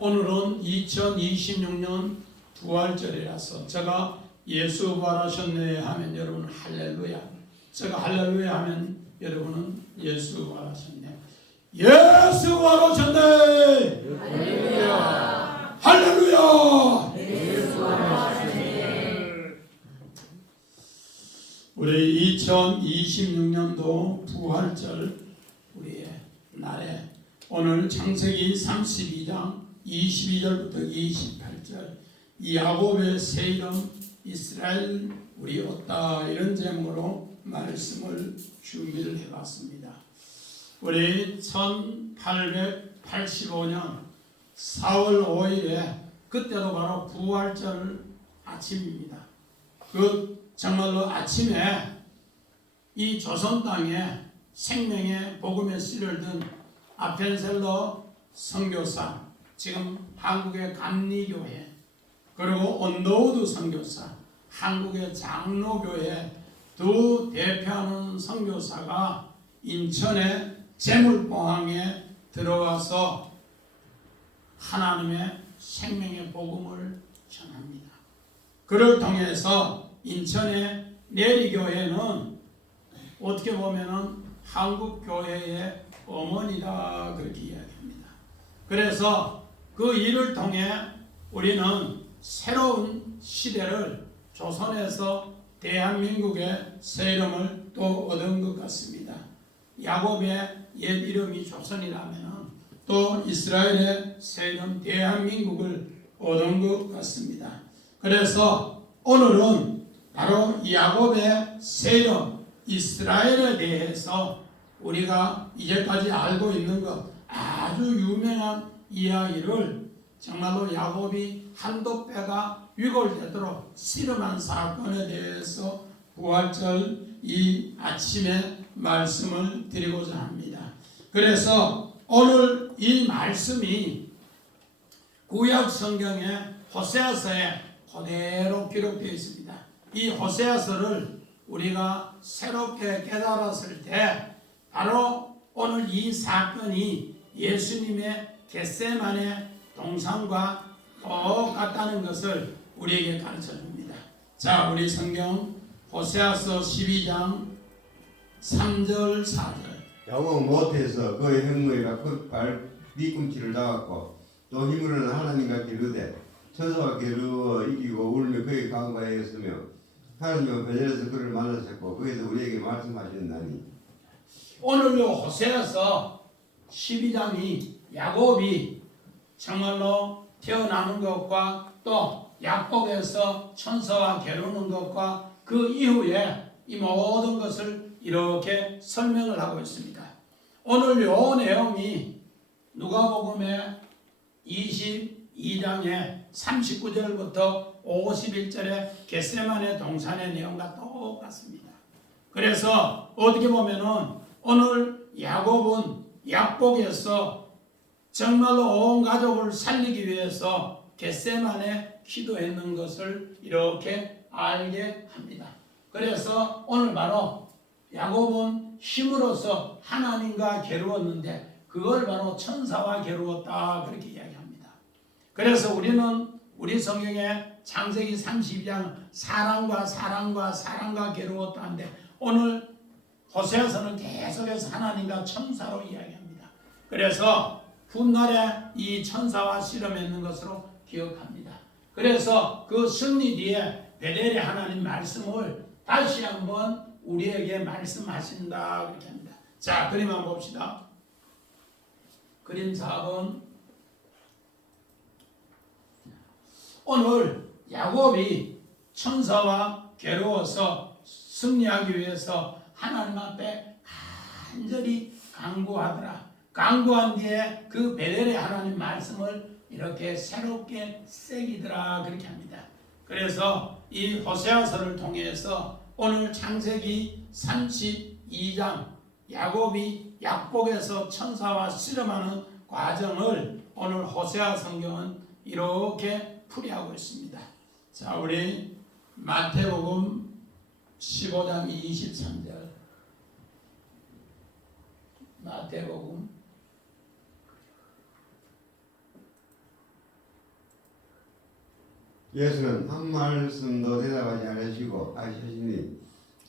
오늘은 2026년 부활절이라서 제가 예수 부활하셨네 하면 여러분 할렐루야, 제가 할렐루야 하면 여러분은 예수 부활하셨네, 예수 부활하셨네, 할렐루야, 할렐루야, 예수 부활하셨네. 우리 2026년도 부활절 우리의 날에 오늘 창세기 32장 22절부터 28절 야곱의 새 이름 이스라엘 우리 얻다, 이런 제목으로 말씀을 준비를 해봤습니다. 우리 1885년 4월 5일에 그때도 바로 부활절 아침입니다. 그 정말로 아침에 이 조선 땅에 생명의 복음의 씨를 든 아펜셀러 선교사, 지금 한국의 감리교회, 그리고 언더우드 선교사, 한국의 장로교회 두 대표하는 선교사가 인천의 제물포항에 들어와서 하나님의 생명의 복음을 전합니다. 그를 통해서 인천의 내리교회는 어떻게 보면은 한국교회의 어머니다, 그렇게 이야기합니다. 그래서 그 일을 통해 우리는 새로운 시대를, 조선에서 대한민국의 새 이름을 또 얻은 것 같습니다. 야곱의 옛 이름이 조선이라면 또 이스라엘의 새 이름 대한민국을 얻은 것 같습니다. 그래서 오늘은 바로 야곱의 새 이름 이스라엘에 대해서 우리가 이제까지 알고 있는 것, 아주 유명한 이야기를 정말로 야곱이 한도 빼가 위골되도록 씨름한 사건에 대해서 부활절 이 아침에 말씀을 드리고자 합니다. 그래서 오늘 이 말씀이 구약 성경의 호세아서에 그대로 기록되어 있습니다. 이 호세아서를 우리가 새롭게 깨달았을 때 바로 오늘 이 사건이 예수님의 겟세마네 동산과 똑같다는 것을 우리에게 가르쳐줍니다. 자, 우리 성경 호세아서 12장 3절 4절. 야곱은 못해서 그의 형무이가 발 뒤꿈치를 잡았고 또 힘으로는 하나님과 기르되 천사와 겨루어 이기고 울며 그의 강과에 있으며 하나님은 베델에서 그를 만나셨고 거기서 우리에게 말씀하셨나니. 오늘 호세아서 12장이 야곱이 정말로 태어나는 것과 또 야곱에서 천사와 겨루는 것과 그 이후에 이 모든 것을 이렇게 설명을 하고 있습니다. 오늘 요 내용이 누가복음의 22장의 39절부터 51절의 겟세마네 동산의 내용과 똑같습니다. 그래서 어떻게 보면은 오늘 야곱은 약복에서 정말로 온 가족을 살리기 위해서 겟세마네 기도했는 것을 이렇게 알게 합니다. 그래서 오늘 바로 야곱은 힘으로써 하나님과 겨루었는데 그걸 바로 천사와 겨루었다, 그렇게 이야기합니다. 그래서 우리는 우리 성경에 창세기 32장 사랑과 겨루었다 하는데 오늘 호세아서는 계속해서 하나님과 천사로 이야기합니다. 그래서 훗날에 이 천사와 씨름했는 것으로 기억합니다. 그래서 그 승리 뒤에 베델의 하나님 말씀을 다시 한번 우리에게 말씀하신다, 그렇게 합니다. 자, 그림 한번 봅시다. 그림 4번. 오늘 야곱이 천사와 겨루어서 승리하기 위해서 하나님 앞에 간절히 간구하더라. 간구한 뒤에 그 베델의 하나님 말씀을 이렇게 새롭게 새기더라, 그렇게 합니다. 그래서 이 호세아서를 통해서 오늘 창세기 32장 야곱이 약복에서 천사와 씨름하는 과정을 오늘 호세아 성경은 이렇게 풀이하고 있습니다. 자, 우리 마태복음 15장 23절. 마태복음 예수는 한 말씀도 대답하지 않으시고 하시니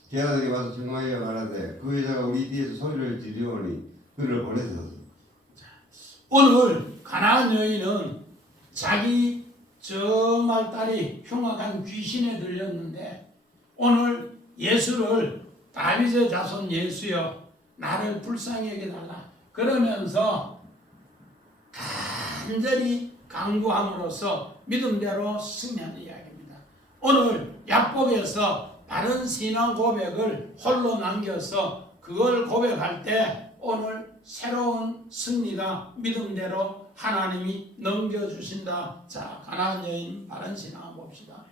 제자들이 와서 청하여 말하되 그 여자가 우리 뒤에서 소리를 지르오니 그를 보내소서. 오늘 가나안 여인은 자기 정말 딸이 흉악한 귀신에 들렸는데 오늘 예수를 다윗의 자손 예수여 나를 불쌍히 여겨달라 그러면서 간절히 강구함으로써 믿음대로 승리하는 이야기입니다. 오늘 약복에서 바른 신앙 고백을 홀로 남겨서 그걸 고백할 때 오늘 새로운 승리가 믿음대로 하나님이 넘겨주신다. 자, 가나안 여인 바른 신앙 봅시다.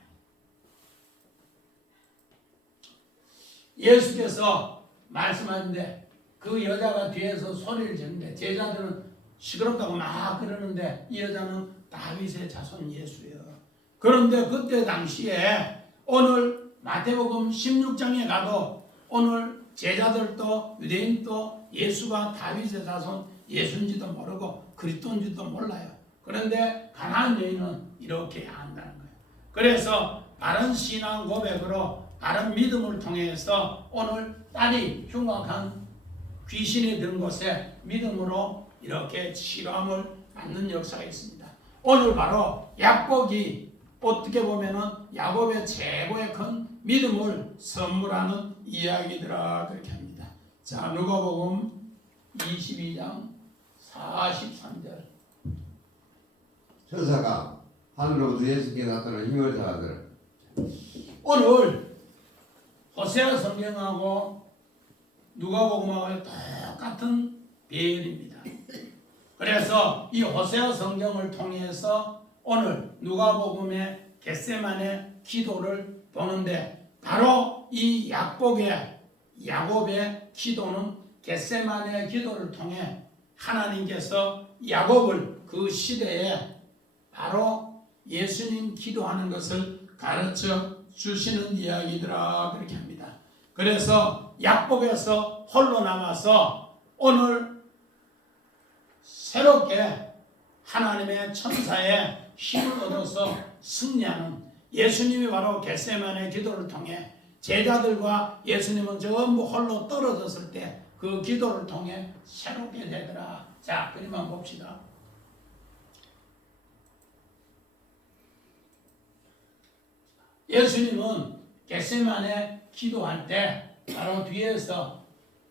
예수께서 말씀하는데 그 여자가 뒤에서 소리를 지르는데 제자들은 시끄럽다고 막 그러는데 이 여자는 다윗의 자손 예수예요. 그런데 그때 당시에 오늘 마태복음 16장에 가도 오늘 제자들도 유대인도 예수가 다윗의 자손 예수인지도 모르고 그리스도인지도 몰라요. 그런데 가나안 여인은 이렇게 한다는 거예요. 그래서 바른 신앙 고백으로 바른 믿음을 통해서 오늘 딸이 흉악한 귀신이 든 곳에 믿음으로 이렇게 치료함을 받는 역사가 있습니다. 오늘 바로 약복이 어떻게 보면은 야곱의 최고의 큰 믿음을 선물하는 이야기들아 그렇게 합니다. 자, 누가복음 22장 43절. 천사가 하늘로부터 예수께 나타나 힘을 다하더라. 오늘 호세아 성경하고 누가복음하고 똑같은 배열입니다. 그래서 이 호세아 성경을 통해서 오늘 누가복음의 겟세마네 기도를 보는데 바로 이 약복의 야곱의 기도는 겟세마네 기도를 통해 하나님께서 야곱을 그 시대에 바로 예수님 기도하는 것을 가르쳐 주시는 이야기들아 그렇게 합니다. 그래서 약복에서 홀로 남아서 오늘 새롭게 하나님의 천사의 힘을 얻어서 승리하는 예수님이 바로 겟세마네 기도를 통해 제자들과 예수님은 전부 홀로 떨어졌을 때 그 기도를 통해 새롭게 되더라. 자, 그림 한번 봅시다. 예수님은 겟세마네 기도할 때 바로 뒤에서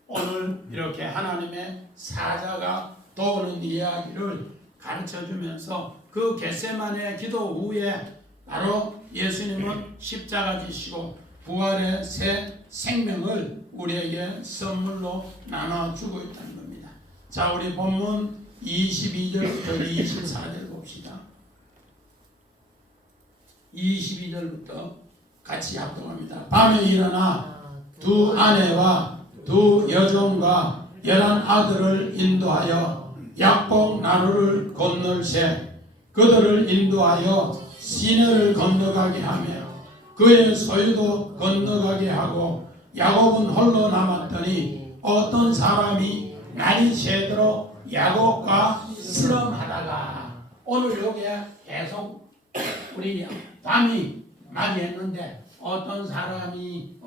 오늘 이렇게 하나님의 사자가 도우는 이야기를 가르쳐주면서 그 겟세마네 기도 후에 바로 예수님은 십자가 지시고 부활의 새 생명을 우리에게 선물로 나눠주고 있다는 겁니다. 자, 우리 본문 22절부터 24절 봅시다. 22절부터 같이 합독합니다. 밤에 일어나 두 아내와 두 여종과 11아들을 인도하여 약복 나루를 건널세 그들을 인도하여 시내를 건너가게 하며 그의 소유도 건너가게 하고 야곱은 홀로 남았더니 어떤 사람이 날이 새도록 야곱과 씨름하다가 오늘 여기에 계속 우리 밤이 맞이했는데 어떤 사람이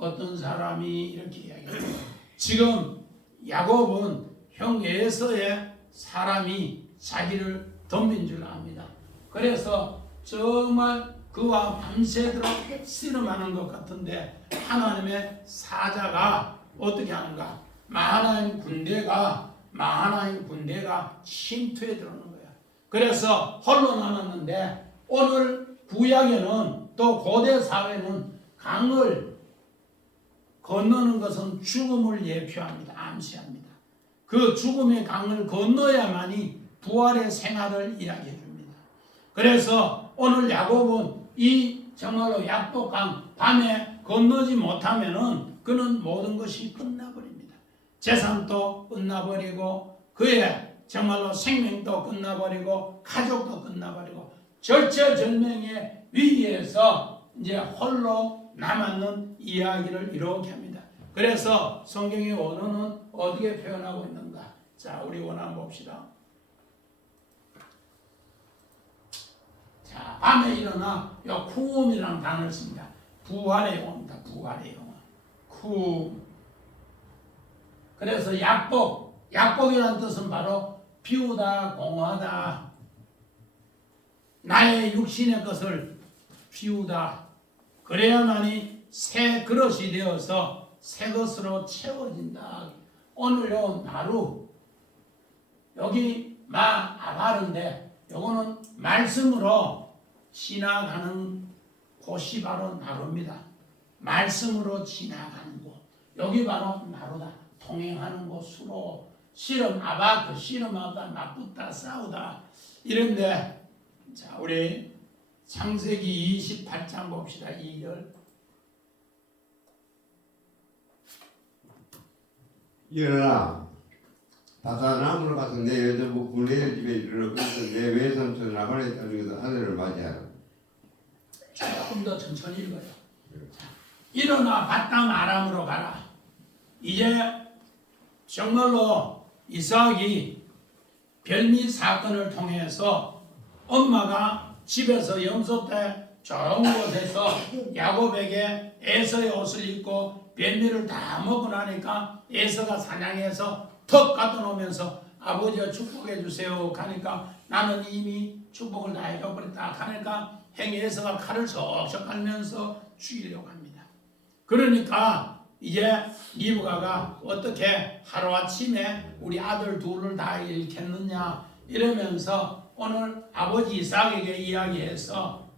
이렇게 이야기합니다. 지금 야곱은 형 에서의 사람이 자기를 덤빈 줄 압니다. 그래서 정말 그와 밤새도록 씨름하는 것 같은데 하나님의 사자가 어떻게 하는가? 마하나임 군대가 침투해 들어오는 거야. 그래서 홀로 남았는데 오늘 구약에는 또 고대 사회는 강을 건너는 것은 죽음을 예표합니다. 암시합니다. 그 죽음의 강을 건너야만이 부활의 생활을 이야기해 줍니다. 그래서 오늘 야곱은 이 정말로 약복강 밤에 건너지 못하면은 그는 모든 것이 끝나버립니다. 재산도 끝나버리고 그의 정말로 생명도 끝나버리고 가족도 끝나버리고 절체절명의 위기에서 이제 홀로 남았는 이야기를 이렇게 합니다. 그래서 성경의 원어는 어떻게 표현하고 있는가? 자, 우리 원어 한번 봅시다. 자, 밤에 일어나 요 쿠움이라는 단어를 씁니다. 부활의 용어입니다. 부활의 용어. 쿠움. 그래서 약복이라는 뜻은 바로 비우다, 공하다. 나의 육신의 것을 비우다. 그래야만이 새 그릇이 되어서 새 것으로 채워진다. 오늘 요 나루 여기 아바른데 요거는 말씀으로 지나가는 곳이 바로 나루입니다. 말씀으로 지나가는 곳. 여기 바로 나루다. 통행하는 곳으로 씨름 아바 그 씨름하다 맞붙다 싸우다 이런데 자 우리 창세기 28장 봅시다. 2절 일어나 다사나무로 가서 내 여자부 구레엘 집에 이르러 그래서 내 외삼촌 라반의 딸 중에서 아들을 맞이하라. 조금 더 천천히 읽어요. 자, 일어나 바담 아람으로 가라. 이제 정말로 이삭이 별미 사건을 통해서 엄마가 집에서 염소 때 좋은 곳에서 야곱에게 에서의 옷을 입고 별미를 다 먹고 나니까 에서가 사냥해서 턱 갖다 놓으면서 아버지가 축복해 주세요 가니까 나는 이미 축복을 다 해줘버렸다 하니까 행위 에서가 칼을 석석 갈면서 죽이려고 합니다. 그러니까 이제 리브가가 어떻게 하루아침에 우리 아들 둘을 다 잃겠느냐 이러면서 오늘 아버지 이삭에게 이야기해서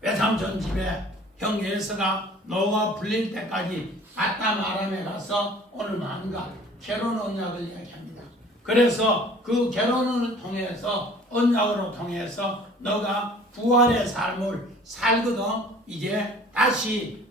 외삼촌 집에 형 에서가 노가 불릴 때까지 바담 아람에 가서 오늘 뭔가 결혼 언약을 이야기합니다. 그래서 그 결혼을 통해서 언약으로 통해서 너가 부활의 삶을 살거든 이제 다시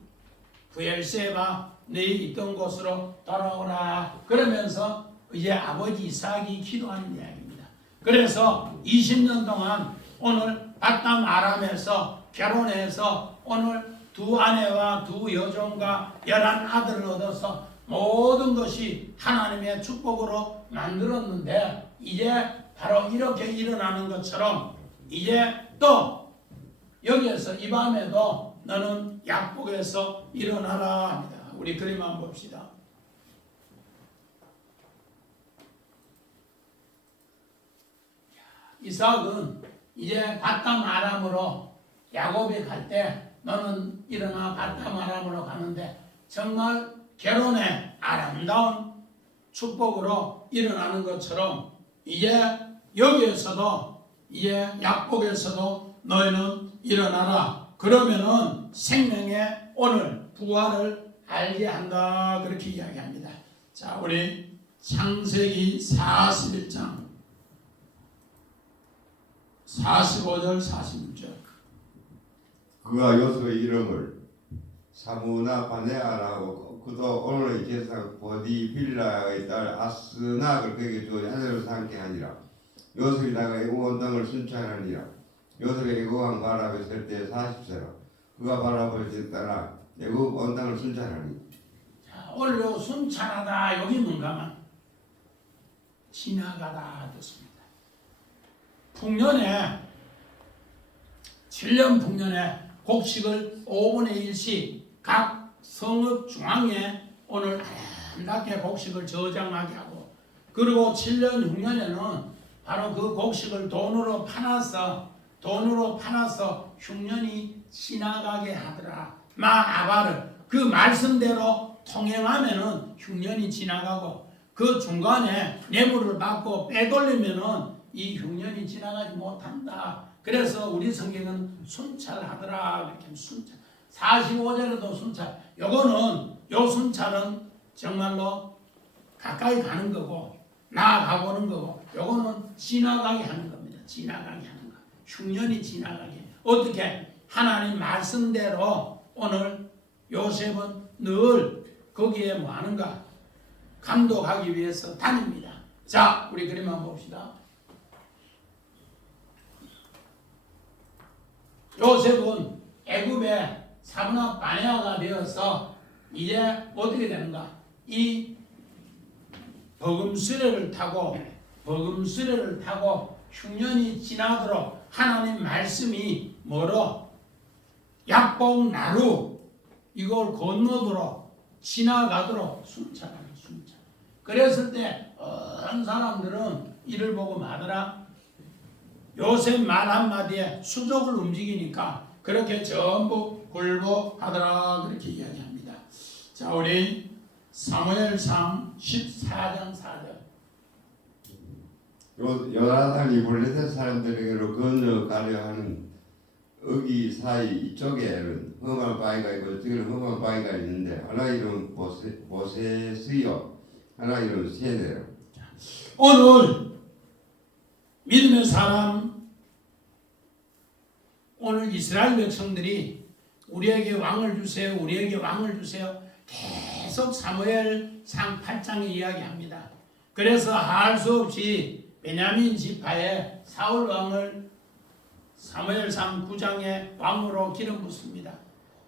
부엘세바 너희 있던 곳으로 돌아오라 그러면서 이제 아버지 이삭이 기도하는 이야기입니다. 그래서 20년 동안 오늘 바담 아람에서 결혼해서 오늘 두 아내와 두 여종과 11아들을 얻어서 모든 것이 하나님의 축복으로 만들었는데 이제 바로 이렇게 일어나는 것처럼 이제 또 여기에서 이 밤에도 너는 약복에서 일어나라 합니다. 우리 그림 한번 봅시다. 이삭은 이제 바담 아람으로 야곱이 갈 때 너는 일어나 바담 아람으로 가는데 정말 결혼의 아름다운 축복으로 일어나는 것처럼 이제 여기에서도 이제 약복에서도 너희는 일어나라. 그러면은 생명의 오늘 부활을 알게 한다. 그렇게 이야기합니다. 자, 우리 창세기 41장 45절 46절 그가 요셉의 이름을 사무나 바네아라고 그도 오늘의 제사장 보디빌라의 딸 아스낙을 그에게 주어 아내로 삼게 하니라. 요셉이 나가 애국 온 땅을 순찰하니라. 요셉이 애국왕 바라에 설 때 40세라. 그가 바라보에 따라 애국 온 땅을 순찰하니. 자, 오늘 요 순찰하다 여기 뭔가만 지나가다 뜻입니다. 풍년에 7년 풍년에 곡식을 5분의 1씩 각 성읍 중앙에 오늘 아름답게 곡식을 저장하게 하고 그리고 7년 흉년에는 바로 그 곡식을 돈으로 팔아서 흉년이 지나가게 하더라. 아바를 그 말씀대로 통행하면은 흉년이 지나가고 그 중간에 뇌물을 받고 빼돌리면은 이 흉년이 지나가지 못한다. 그래서 우리 성경은 순찰하더라. 이렇게 순찰. 45절에도 순찰. 요 순찰은 정말로 가까이 가는 거고 나아가보는 거고 요거는 지나가게 하는 겁니다. 지나가게 하는 거. 흉년이 지나가게. 어떻게? 하나님 말씀대로 오늘 요셉은 늘 거기에 뭐 하는가? 감독하기 위해서 다닙니다. 자, 우리 그림 한번 봅시다. 요셉은 애굽의 사브나 바네아가 되어서 이제 어떻게 되는가? 이 버금수레를 타고 흉년이 지나도록 하나님 말씀이 뭐로 약복 나루 이걸 건너도록 지나가도록 순찰하는 순찰. 그랬을 때 어떤 사람들은 이를 보고 말하더라. 요셉 말 한마디에 수족을 움직이니까 그렇게 전부 굴복하더라 그렇게 이야기합니다. 자, 우리 사무엘상 14장 4절. 요나단이 블레셋 사람들에게로 건너가려 하는 어기 사이 이쪽에는 험한 바위가 있고 저기는 험한 바위가 있는데 하나 이름은 보셋이요 하나 이름은 세네요. 오늘 믿음의 사람, 오늘 이스라엘 백성들이 우리에게 왕을 주세요, 우리에게 왕을 주세요. 계속 사무엘상 8장에 이야기합니다. 그래서 할 수 없이 베냐민 지파에 사울 왕을 사무엘상 9장에 왕으로 기름 붓습니다.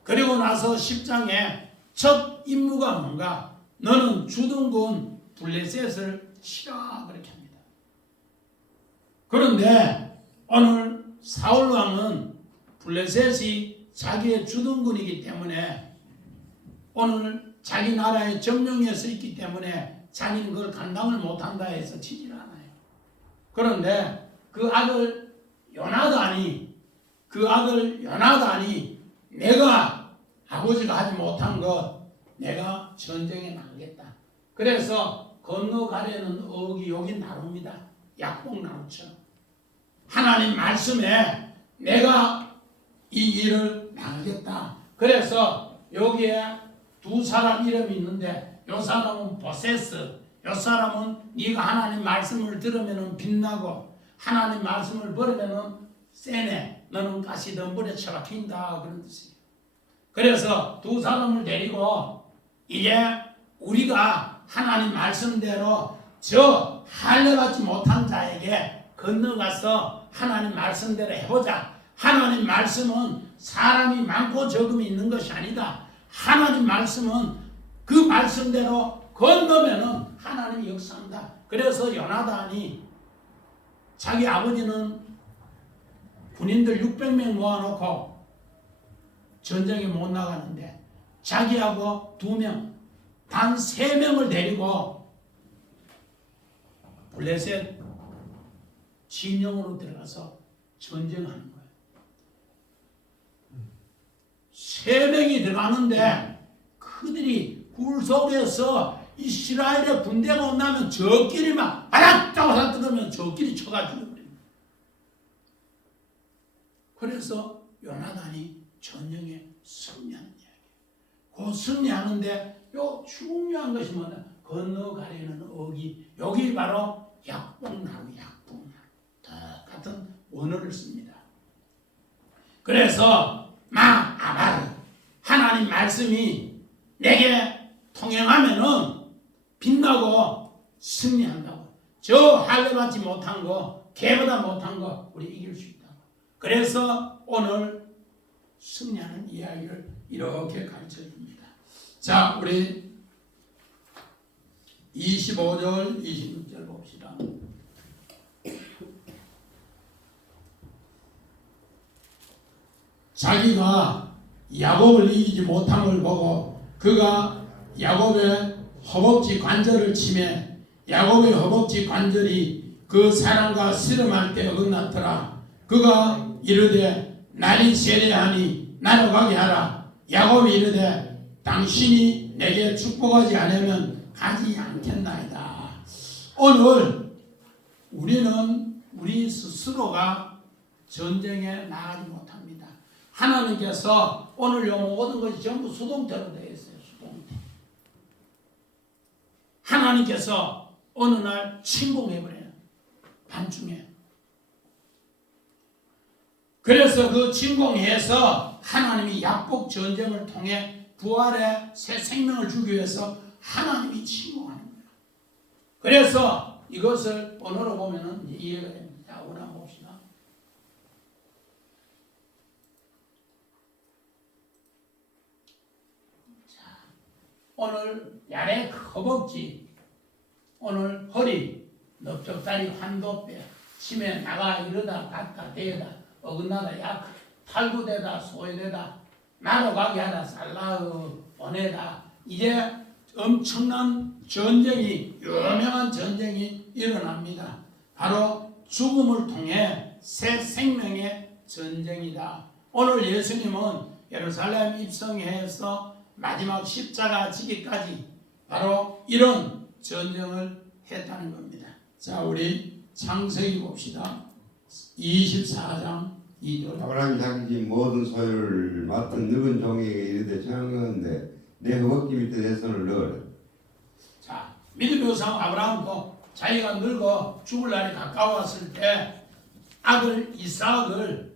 그리고 나서 10장에 첫 임무가 뭔가? 너는 주둔군 블레셋을 치라 그렇게 합니다. 그런데 오늘 사울 왕은 블레셋이 자기의 주둔군이기 때문에 오늘 자기 나라에 점령에 서 있기 때문에 자기는 그걸 감당을 못한다 해서 치질 않아요. 그런데 그 아들 요나단이 내가 아버지가 하지 못한 것 내가 전쟁에 나가겠다. 그래서 건너가려는 어기 여기 나눕니다. 약복 나루처럼. 하나님 말씀에 내가 이 일을 나가겠다. 그래서 여기에 두 사람 이름이 있는데 요 사람은 보세스, 요 사람은 네가 하나님 말씀을 들으면 빛나고 하나님 말씀을 버리면 세네, 너는 가시덤불에 처박힌다 그런 뜻이에요. 그래서 두 사람을 데리고 이제 우리가 하나님 말씀대로 저 할례받지 못한 자에게 건너가서 하나님 말씀대로 해보자. 하나님 말씀은 사람이 많고 적음이 있는 것이 아니다. 하나님 말씀은 그 말씀대로 건너면은 하나님이 역사한다. 그래서 요나단이 자기 아버지는 군인들 600명 모아놓고 전쟁에 못 나가는데 자기하고 2명, 단 3명을 데리고 블레셋 진영으로 들어가서 전쟁하는 거예요. 3명이 들어가는데 그들이 굴 속에서 이스라엘의 군대가 온다면 저끼리 막 바락바락 뜯으면 저끼리 쳐가지고 버립니다. 그래서 요나단이 전쟁에 승리하는 이야기예요. 그 승리하는데 요 중요한 것이 뭐냐? 건너가려는 어기. 여기 바로 약복나루. 똑같은 원어를 씁니다. 그래서 아바르 하나님 말씀이 내게 통행하면은 빛나고 승리한다고. 저 할례받지 못한 거, 개보다 못한 거 우리 이길 수 있다고. 그래서 오늘 승리하는 이야기를 이렇게 가르쳐 줍니다. 자, 우리 25절, 26절 봅시다. 자기가 야곱을 이기지 못한 걸 보고 그가 야곱의 허벅지 관절을 치매 야곱의 허벅지 관절이 그 사람과 씨름할 때 어긋났더라. 그가 이르되 날이 세례하니 나로 가게 하라. 야곱이 이르되 당신이 내게 축복하지 않으면 가지 않겠나이다. 오늘 우리는 우리 스스로가 전쟁에 나가지 못합니다. 하나님께서 오늘 요 모든 것이 전부 수동태로 되어 있어요. 수동태. 하나님께서 어느 날 침공해버려요. 밤중에. 그래서 그 침공해서 하나님이 약복 전쟁을 통해 부활의 새 생명을 주기 위해서 하나님이 침공하는 거예요. 그래서 이것을 언어로 보면은 이해가 됩니다. 자, 오늘 한번 봅시다. 자, 오늘 야렉 허벅지, 오늘 허리, 넓적다리, 환도뼈, 치매 나가 이러다 갔다 대다 어긋나다 약 탈구되다 소외되다 나로 가게 하다 살라고 보내다 이제 엄청난 전쟁이 유명한 전쟁이 일어납니다. 바로 죽음을 통해 새 생명의 전쟁이다. 오늘 예수님은 예루살렘 입성해서 마지막 십자가 지기까지 바로 이런 전쟁을 했다는 겁니다. 자, 우리 창세기 봅시다. 24장 2절. 아브라함이 자기 집 모든 소유를 맡은 늙은 종에게 이르되 청하건대 내 허벅지 밑에 내 손을 넣으라. 자, 믿음의 상 아브라함도 자기가 늙어 죽을 날이 가까웠을 때 아들 이삭을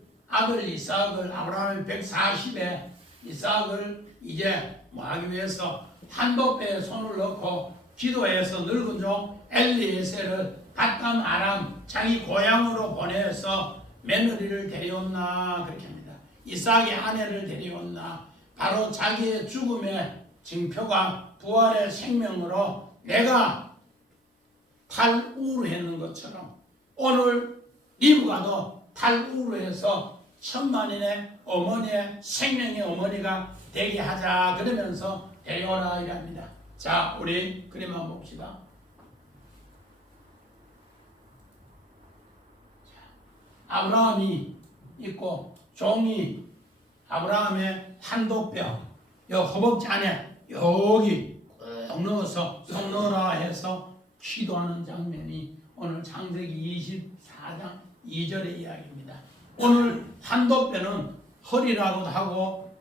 아브라함이 140에 이삭을 이제 하기 위해서 한복배에 손을 넣고 기도해서 늙은 종 엘리에셀을 갓담 아람 자기 고향으로 보내서 며느리를 데려온나 그렇게 합니다. 이삭의 아내를 데려온나 바로 자기의 죽음의 징표가 부활의 생명으로 내가 탈우를 했는 것처럼 오늘 리브가도 탈우를 해서 천만인의 어머니의 생명의 어머니가 되게 하자 그러면서 데려오라 이랍니다. 자, 우리 그림 한번 봅시다. 아브라함이 있고 종이 아브라함의 한도뼈 요 허벅지 안에 여기 꼭 넣어서 손 넣어라 해서 기도하는 장면이 오늘 창세기 24장 2절의 이야기입니다. 오늘 한도뼈는 허리라고도 하고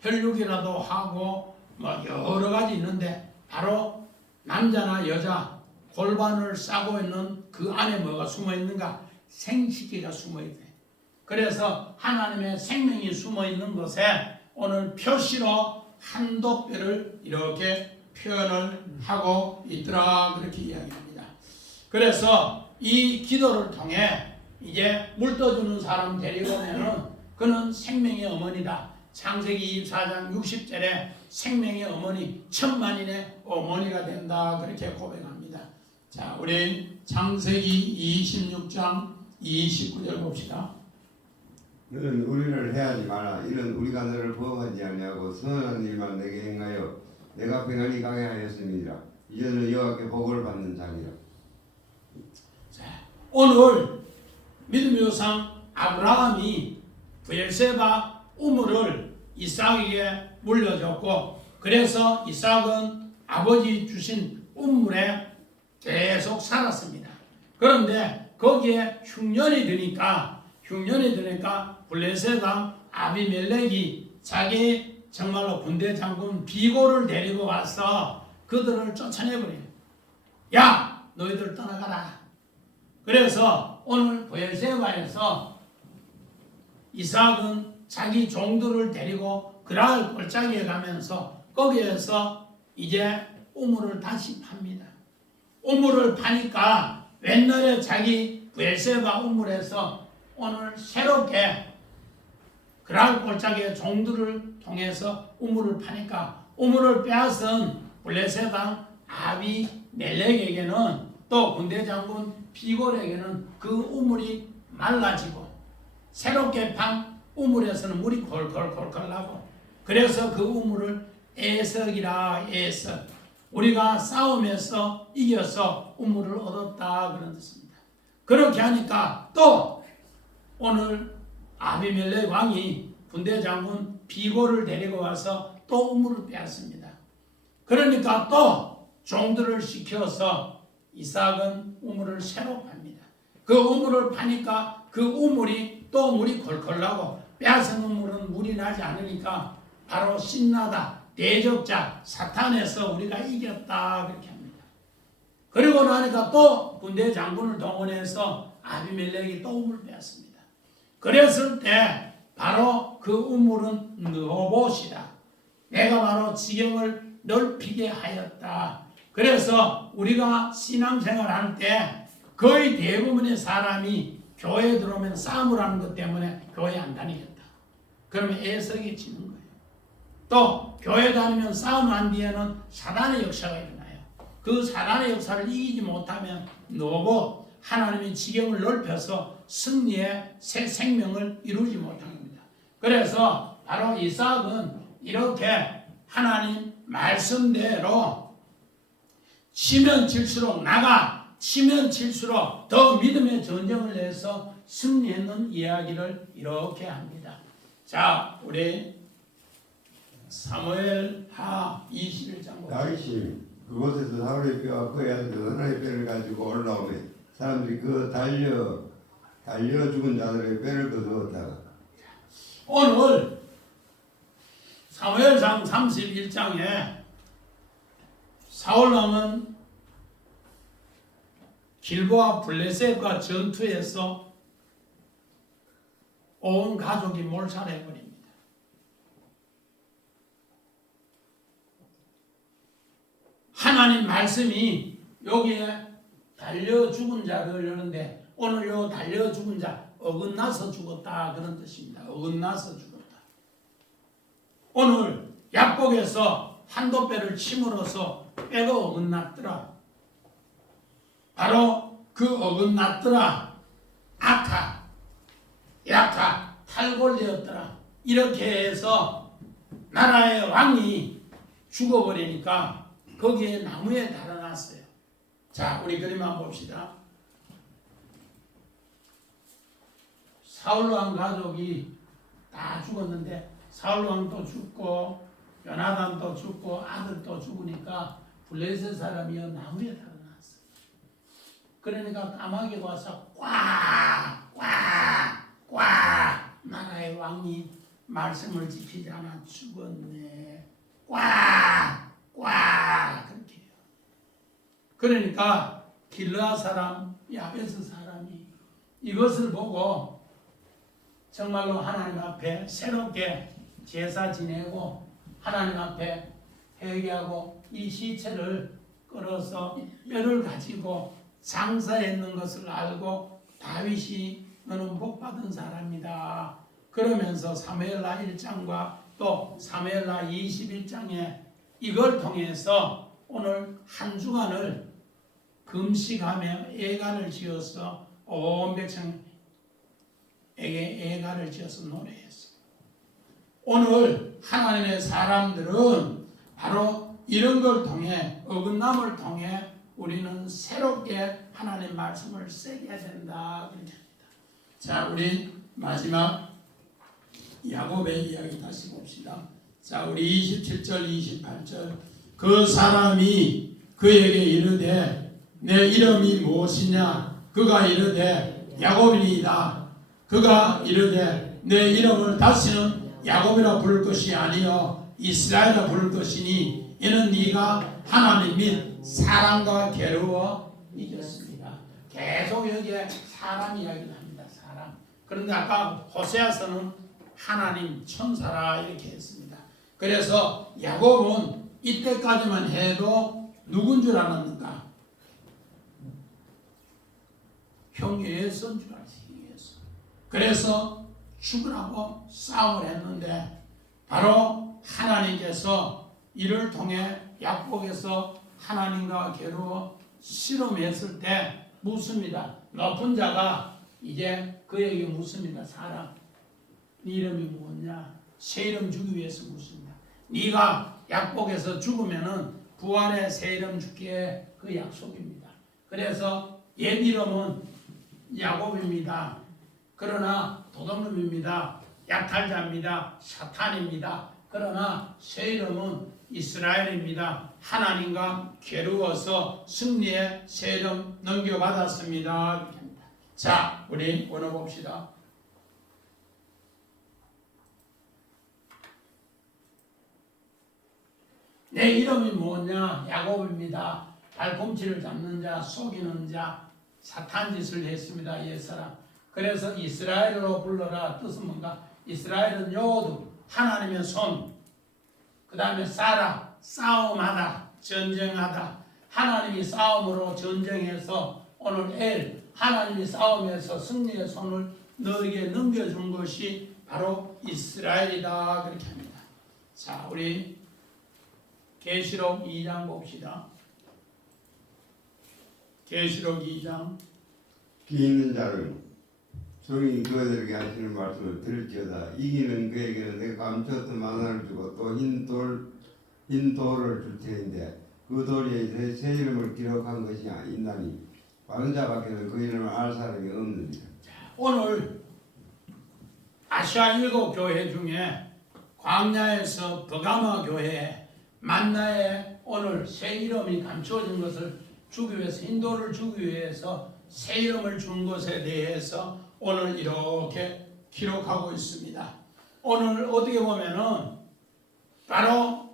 혈육이라도 하고 뭐 여러 가지 있는데 바로 남자나 여자 골반을 싸고 있는 그 안에 뭐가 숨어 있는가? 생식기가 숨어 있대. 그래서 하나님의 생명이 숨어 있는 곳에 오늘 표시로 한도뼈를 이렇게 표현을 하고 있더라 그렇게 이야기합니다. 그래서 이 기도를 통해 이제 물 떠주는 사람 데리고 오면은 그는 생명의 어머니다. 창세기 24장 60절에 생명의 어머니 천만인의 어머니가 된다 그렇게 고백합니다. 자, 우리 창세기 26장 29절 봅시다. 너는 우리를 해하지 마라. 이는 우리가 너를 보호하지 아니하고 선한 일만 내게 행하여 내가 평안히 가게 하였음이라. 이제는 여호와께 복을 받는 자니라. 자, 오늘 믿음의 조상 아브라함이 브엘세바 우물을 이삭에게 물려줬고 그래서 이삭은 아버지 주신 우물에 계속 살았습니다. 그런데 거기에 흉년이 드니까 블레셋 왕 아비멜렉이 자기 정말로 군대 장군 비고를 데리고 와서 그들을 쫓아내버려요. 야, 너희들 떠나가라. 그래서 오늘 브엘세바에서 이삭은 자기 종들을 데리고 그랄 골짜기에 가면서 거기에서 이제 우물을 다시 팝니다. 우물을 파니까 옛날에 자기 브엘세바 우물에서 오늘 새롭게 그랄 골짜기의 종들을 통해서 우물을 파니까 우물을 빼앗은 블레셋 왕 아비멜렉에게는 또 군대 장군 비골에게는 그 우물이 말라지고 새롭게 판 우물에서는 물이 콜콜콜콜 나고 그래서 그 우물을 에석이라 에석 우리가 싸움에서 이겨서 우물을 얻었다 그런 뜻입니다. 그렇게 하니까 또 오늘 아비멜렉 왕이 군대 장군 비고를 데리고 와서 또 우물을 빼앗습니다. 그러니까 또 종들을 시켜서 이삭은 우물을 새로 팝니다. 그 우물을 파니까 그 우물이 또 물이 콜콜 나고 빼앗은 우물은 물이 나지 않으니까 바로 신나다 대적자 사탄에서 우리가 이겼다 그렇게 합니다. 그리고 나니까 또 군대 장군을 동원해서 아비멜렉이 또 우물을 빼앗습니다. 그랬을 때 바로 그 우물은 느보시다. 내가 바로 지경을 넓히게 하였다. 그래서 우리가 신앙생활 할 때 거의 대부분의 사람이 교회에 들어오면 싸움을 하는 것 때문에 교회 안 다니겠다. 그러면 애석이 지는 거예요. 또 교회 다니면 싸움한 뒤에는 사단의 역사가 일어나요. 그 사단의 역사를 이기지 못하면 노고 하나님이 지경을 넓혀서 승리의 새 생명을 이루지 못한 겁니다. 그래서 바로 이삭은 이렇게 하나님 말씀대로 치면 칠수록 치면 칠수록 더 믿음의 전쟁을 해서 승리했는 이야기를 이렇게 합니다. 자, 우리 사무엘하 21장 봅시다. 다윗이 그곳에서 사울의 뼈와 그의 아들 요나단의 뼈를 가지고 올라오면 사람들이 그 달려 죽은 자들의 뼈를 거두었다가 오늘 사무엘상 31장에 사울왕은 길보아 블레셋과 전투에서 온 가족이 몰살해버립니다. 하나님 말씀이 여기에 달려 죽은 자를 이러는데 오늘 요 달려 죽은 자 어긋나서 죽었다 그런 뜻입니다. 어긋나서 죽었다. 오늘 약복에서 한도 뼈를 침으로써 뼈가 어긋났더라. 바로 그 어긋났더라. 약하, 탈골되었더라. 이렇게 해서 나라의 왕이 죽어버리니까 거기에 나무에 달아났어요. 자, 우리 그림 한번 봅시다. 사울왕 가족이 다 죽었는데 사울왕도 죽고 요나단도 죽고 아들도 죽으니까 블레셋 사람이 나무에 달아났어요. 그러니까 까마귀가 와서 꽉 나라의 왕이 말씀을 지키지 않아 죽었네. 그렇게 해요. 그러니까 길르앗 사람, 야베스 사람이 이것을 보고 정말로 하나님 앞에 새롭게 제사 지내고 하나님 앞에 회개하고 이 시체를 끌어서 뼈를 가지고 장사했는 것을 알고 다윗이 너는 복받은 사람이다. 그러면서 사무엘하 1장과 또 사무엘하 21장에 이걸 통해서 오늘 한 주간을 금식하며 애간을 지어서 온 백성에게 애간을 지어서 노래했어요. 오늘 하나님의 사람들은 바로 이런 걸 통해 어긋남을 통해 우리는 새롭게 하나님 말씀을 새겨야 된다. 자, 우리 마지막 야곱의 이야기 다시 봅시다. 자, 우리 27절 28절 그 사람이 그에게 이르되 내 이름이 무엇이냐? 그가 이르되 야곱이니이다. 그가 이르되 내 이름을 다시는 야곱이라 부를 것이 아니요 이스라엘이라 부를 것이니 이는 네가 하나님 및 사람과 겨루어 이겼습니다. 계속 여기에 사람 이야기를 합니다. 사람. 그런데 아까 호세아서는 하나님 천사라 이렇게 했습니다. 그래서 야곱은 이때까지만 해도 누군 줄 알았는가? 형의 son 줄 알았어요. 그래서 죽으라고 싸움을 했는데 바로 하나님께서 이를 통해 약복에서 하나님과 겨루어 실험했을 때 묻습니다. 높은 자가 이제 그에게 묻습니다. 사람, 네 이름이 뭐냐? 새 이름 주기 위해서 묻습니다. 네가 약복에서 죽으면은 부활의 새 이름 줄게 그 약속입니다. 그래서 옛 이름은 야곱입니다. 그러나 도둑놈입니다. 약탈자입니다. 사탄입니다. 그러나 새 이름은 이스라엘입니다. 하나님과 겨루어서 승리의 새 이름 넘겨받았습니다. 자, 우리 오늘 봅시다. 내 이름이 뭐냐? 야곱입니다. 발꿈치를 잡는 자, 속이는 자, 사탄짓을 했습니다. 옛사람. 그래서 이스라엘로 불러라. 뜻은 뭔가? 이스라엘은 요두, 하나님의 손, 그 다음에 싸라, 싸움하다, 전쟁하다. 하나님이 싸움으로 전쟁해서 오늘 엘, 하나님이 싸움에서 승리의 손을 너에게 넘겨준 것이 바로 이스라엘이다. 그렇게 합니다. 자, 우리 계시록 2장 봅시다. 계시록 2장 기 있는 자를 종이 그들에게 하시는 말씀을 들을지어다. 이기는 그에게는 내가 감추었던 만화를 주고 또 흰 돌을 줄 터인데 그 돌에 새 이름을 기록한 것이 있나니 많은 자밖에는 그 이름을 알 사람이 없느니라. 오늘 아시아 7교회 중에 광야에서 버가마 교회에 만나에 오늘 새 이름이 감추어진 것을 주기 위해서 인도를 주기 위해서 새 이름을 준 것에 대해서 오늘 이렇게 기록하고 있습니다. 오늘 어떻게 보면은 바로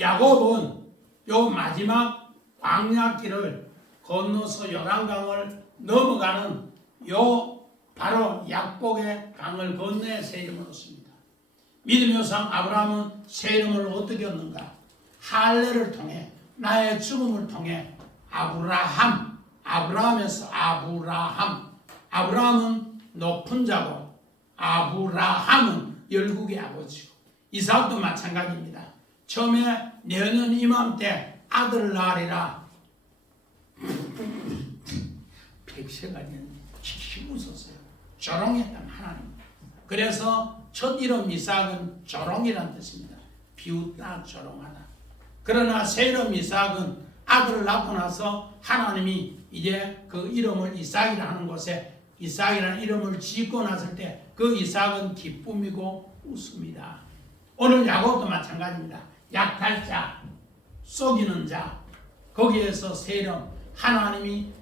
야곱은 요 마지막 광야길을 건너서 요단강을 넘어가는 요 바로 약복의 강을 건너에 새 이름을 얻습니다. 믿음의 조상 아브라함은 새 이름을 어떻게 얻는가? 할례를 통해 나의 죽음을 통해 아브라함에서 아브라함은 높은 자고 아브라함은 열국의 아버지고 이삭도 마찬가지입니다. 처음에 내년 이맘때 아들 낳으리라 백세가 킥 웃었어요. 조롱했던 하나님. 그래서 첫 이름 이삭은 조롱이란 뜻입니다. 비웃다 조롱하다. 그러나 새 이름 이삭은 아들을 낳고 나서 하나님이 이제 그 이름을 이삭이라 하는 곳에 이삭이라는 이름을 짓고 났을 때 그 이삭은 기쁨이고 웃음이다. 오늘 야곱도 마찬가지입니다. 약탈자, 속이는 자, 거기에서 새 이름 하나님이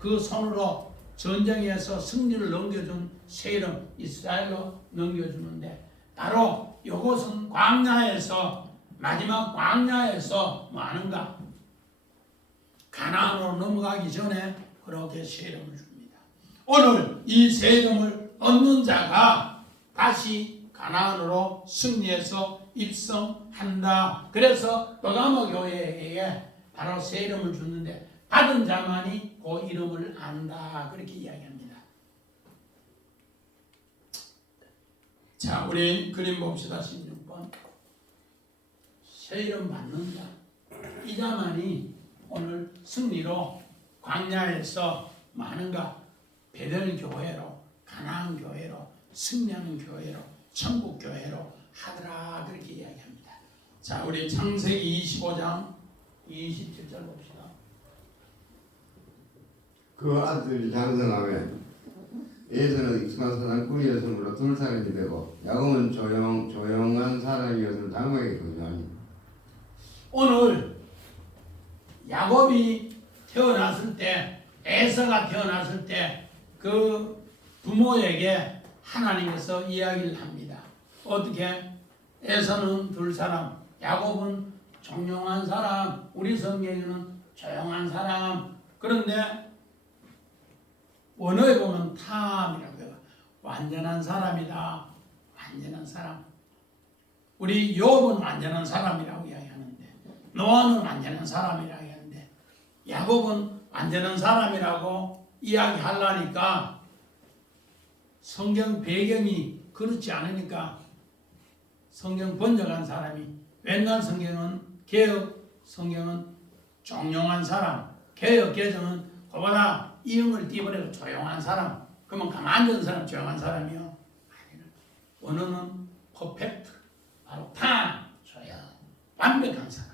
그 손으로 전쟁에서 승리를 넘겨준 새 이름 이스라엘로 넘겨주는데 바로 이것은 광야에서 마지막 광야에서 뭐 하는가? 가나안으로 넘어가기 전에 그렇게 새 이름을 줍니다. 오늘 이 새 이름을 얻는 자가 다시 가나안으로 승리해서 입성한다. 그래서 버가모 교회에 바로 새 이름을 주는데 받은 자만이 그 이름을 안다. 그렇게 이야기합니다. 자, 우리 그림 봅시다. 16번. 새 이름 받는 자. 이 자만이 오늘 승리로 광야에서 많은가 베델 교회로 가나안 교회로 승리하는 교회로 천국 교회로 하더라. 그렇게 이야기합니다. 자, 우리 창세기 25장 27절 봅시다. 그 아들이 장성하며 에서는 익숙한 사람꾼이었으므로 둘 사람이 되고 야곱은 조용한 사람이었으므로 장막에 거주하니. 오늘 야곱이 태어났을 때 에서가 태어났을 때 그 부모에게 하나님께서 이야기를 합니다. 어떻게? 에서는 둘 사람, 야곱은 종용한 사람, 우리 성경에는 조용한 사람. 그런데 원어에 보면 탐이라고 해요. 완전한 사람이다. 완전한 사람. 우리 욥은 완전한 사람이라고 이야기하는데 노아는 완전한 사람이라고 이야기하는데 야곱은 완전한 사람이라고 이야기하려니까 성경 배경이 그렇지 않으니까 성경 번역한 사람이 옛날 성경은 개혁 성경은 종용한 사람, 개혁 개정은 그보다 이응을 띄버려서 조용한 사람. 그러면 가만히 있는 사람 조용한 사람이요? 아니요. 원어는 퍼펙트, 바로 다 조용, 완벽한 사람,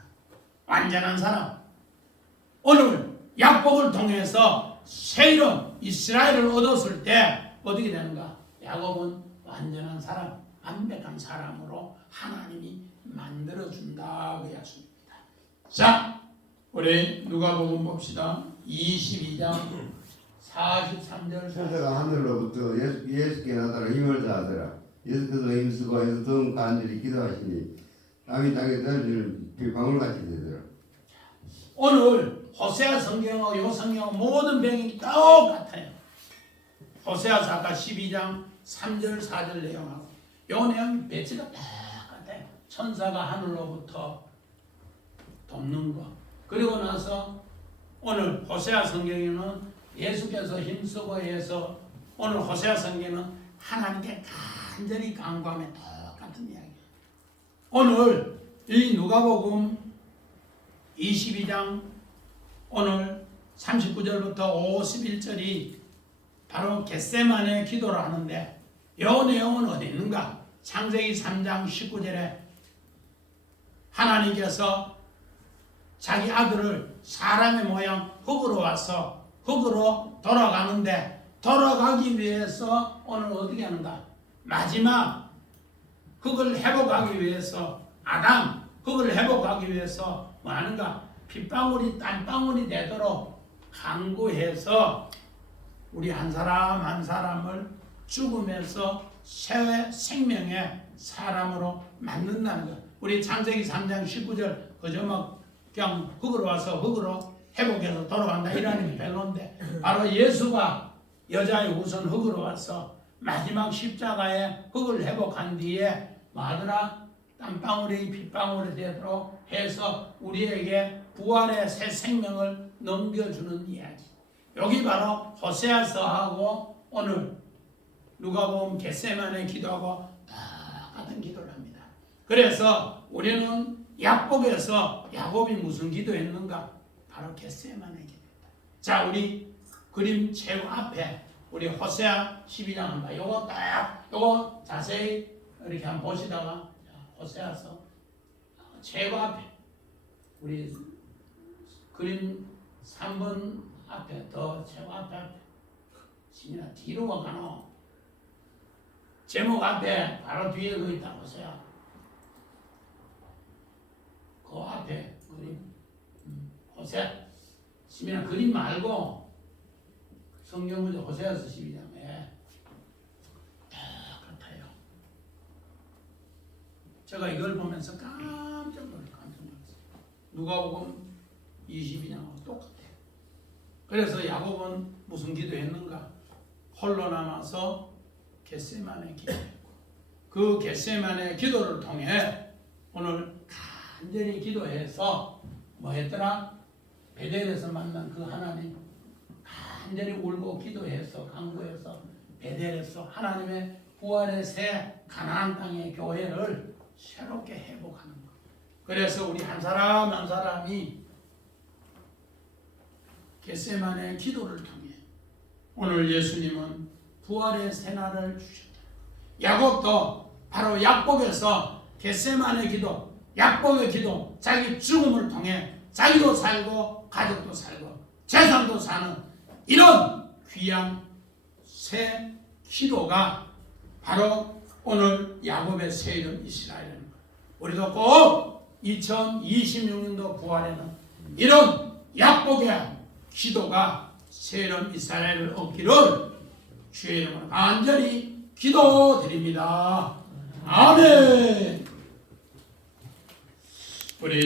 완전한 사람. 오늘 약복을 통해서 새 이름 이스라엘을 얻었을 때 어떻게 되는가? 야곱은 완전한 사람, 완벽한 사람으로 하나님이 만들어준다. 그 약속입니다. 자, 우리 누가복음 봅시다. 22장 43절. 천사가 하늘로부터 예수께 나타나 힘을 다하더라. 예수께서 힘쓰고 해서 더욱 간절히 기도하시니 땀이 땅에 떨어지는 비방울같이 되더라. 오늘 호세아 성경하고 요 성경 모든 배경이 똑같아요. 호세아서 아까 12장 3절 4절 내용하고 요 내용이 배치가 똑같아요. 천사가 하늘로부터 돕는 거. 그리고 나서 오늘 호세아 성경에는 예수께서 힘쓰고 해서 오늘 호세아 성경은 하나님께 간절히 간구하며 똑같은 이야기예요. 오늘 이 누가복음 22장 오늘 39절부터 51절이 바로 겟세마네 기도를 하는데 이 내용은 어디 있는가? 창세기 3장 19절에 하나님께서 자기 아들을 사람의 모양 흙으로 와서 흙으로 돌아가는데 돌아가기 위해서 오늘 어떻게 하는가? 마지막 흙을 회복하기 위해서 아담 흙을 회복하기 위해서 뭐 하는가? 핏방울이 땀방울이 되도록 간구해서 우리 한 사람 한 사람을 죽으면서 새 생명의 사람으로 만든다는 것. 우리 창세기 3장 19절 그저 막 그냥 흙으로 와서 흙으로 회복해서 돌아간다 이라는 게 별론데 바로 예수가 여자의 우선 흙으로 와서 마지막 십자가에 흙을 회복한 뒤에 뭐 하더라? 땀방울이 핏방울이 되도록 해서 우리에게 부활의 새 생명을 넘겨주는 이야기. 여기 바로 호세아서하고 오늘 누가복음 겟세마네 기도하고 똑같은 기도를 합니다. 그래서 우리는 약복에서 야곱이 무슨 기도했는가? 바로 겟세마네 기도입니다. 자, 우리 그림 최고 앞에 우리 호세아 12장 한번 요거 자세히 이렇게 한번 보시다가 호세아서 최고 앞에 우리 그림 3번 앞에 더 최고 앞에 시민아 뒤로 가노 제목 앞에 바로 뒤에 그 있다 보세요. 그 앞에 그림 호세아 시민아 그림 말고 성경 문제 호세아서 12장에 똑같아요. 제가 이걸 보면서 깜짝 놀랐어요. 누가복음 22장하고 똑같아요. 그래서 야곱은 무슨 기도했는가? 홀로 남아서 겟세마네 기도했고 그 겟세마네 기도를 통해 오늘 간절히 기도해서 뭐 했더라? 베델에서 만난 그 하나님 간절히 울고 기도해서 간구해서 베델에서 하나님의 부활의 새 가나안 땅의 교회를 새롭게 회복하는 것. 그래서 우리 한 사람 한 사람이 겟세마네 기도를 통해 오늘 예수님은 부활의 새날을 주셨다. 야곱도 바로 약복에서 겟세마네 기도, 약복의 기도, 자기 죽음을 통해 자기도 살고 가족도 살고 재산도 사는 이런 귀한 새 기도가 바로 오늘 야곱의 새 이름 이스라엘입니다. 우리도 꼭 2026년도 부활에는 이런 약복의 기도가 새 이름 이스라엘을 얻기를 주의 이름으로 간절히 기도드립니다. 아멘. 우리